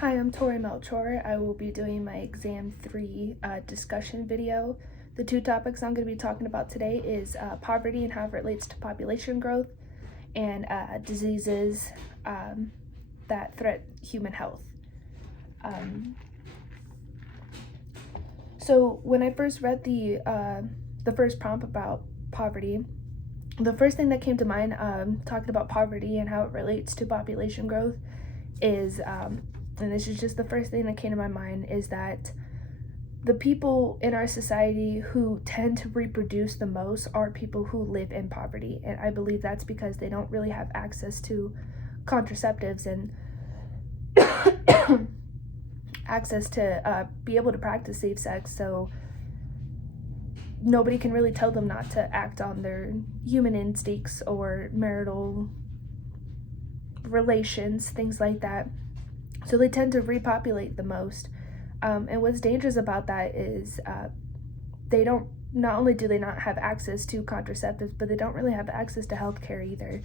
Hi, I'm Tori Melchor. I will be doing my exam 3 discussion video. The two topics I'm going to be talking about today is poverty and how it relates to population growth, and diseases that threat human health. So when I first read the first prompt about poverty, the first thing that came to mind talking about poverty and how it relates to population growth is and this is just the first thing that came to my mind, is that the people in our society who tend to reproduce the most are people who live in poverty. And I believe that's because they don't really have access to contraceptives and access to be able to practice safe sex. So nobody can really tell them not to act on their human instincts or marital relations, things like that. So they tend to repopulate the most. And what's dangerous about that is not only do they not have access to contraceptives, but they don't really have access to healthcare either.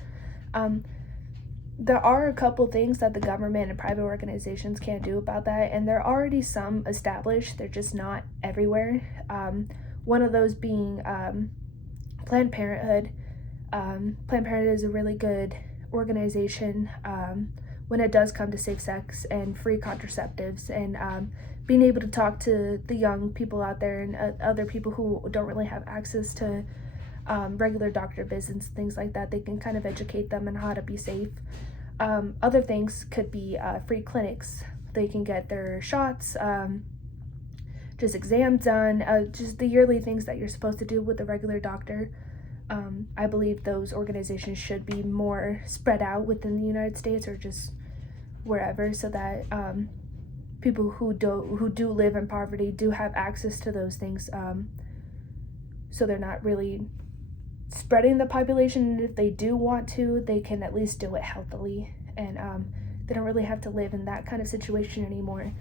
There are a couple things that the government and private organizations can do about that, and there are already some established. They're just not everywhere. One of those being Planned Parenthood. Planned Parenthood is a really good organization when it does come to safe sex and free contraceptives, and being able to talk to the young people out there and other people who don't really have access to regular doctor visits, things like that. They can kind of educate them on how to be safe. Other things could be free clinics. They can get their shots, just exams done, just the yearly things that you're supposed to do with a regular doctor. I believe those organizations should be more spread out within the United States or just wherever, so that people who do live in poverty do have access to those things, so they're not really spreading the population. And if they do want to, they can at least do it healthily, and they don't really have to live in that kind of situation anymore.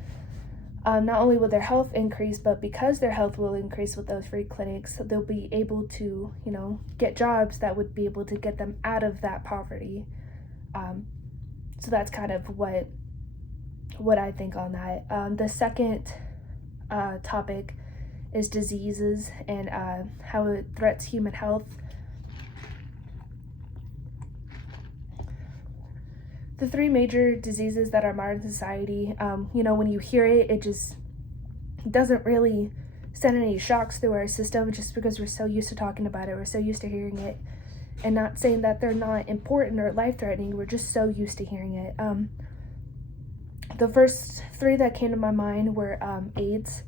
Not only will their health increase, but because their health will increase with those free clinics, they'll be able to, get jobs that would be able to get them out of that poverty. So that's kind of what I think on that. The second topic is diseases and how it threats human health. The three major diseases that are modern society, when you hear it, it just doesn't really send any shocks through our system, just because we're so used to talking about it, we're so used to hearing it, and not saying that they're not important or life-threatening, we're just so used to hearing it. The first three that came to my mind were AIDS,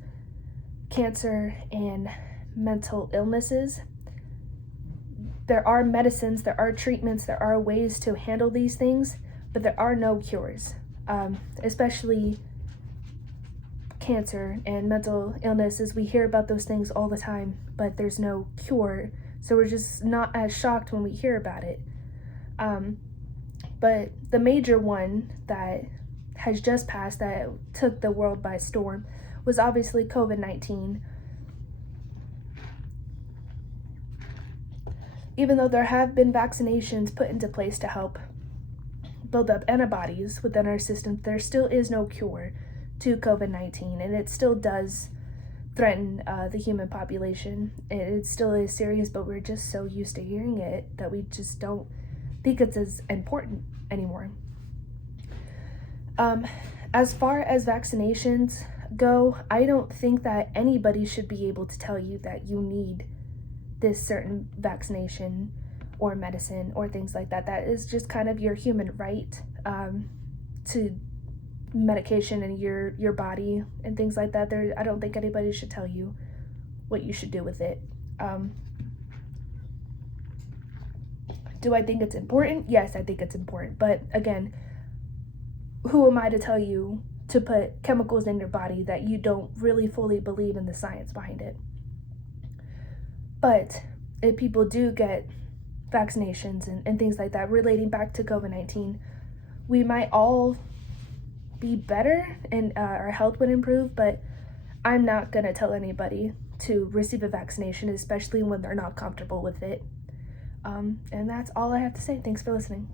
cancer, and mental illnesses. There are medicines, there are treatments, there are ways to handle these things, but there are no cures, especially cancer and mental illnesses. We hear about those things all the time, but there's no cure, so we're just not as shocked when we hear about it. But the major one that has just passed, that took the world by storm, was obviously COVID-19. Even though there have been vaccinations put into place to help build up antibodies within our system, there still is no cure to COVID-19, and it still does threaten the human population. It still is serious, but we're just so used to hearing it that we just don't think it's as important anymore. As far as vaccinations go, I don't think that anybody should be able to tell you that you need this certain vaccination or medicine or things like that. That is just kind of your human right to medication and your body and things like that. I don't think anybody should tell you what you should do with it. Do I think it's important? Yes, I think it's important. But again, who am I to tell you to put chemicals in your body that you don't really fully believe in the science behind it? But if people do get vaccinations and things like that relating back to COVID-19, we might all be better and our health would improve, but I'm not going to tell anybody to receive a vaccination, especially when they're not comfortable with it. And that's all I have to say. Thanks for listening.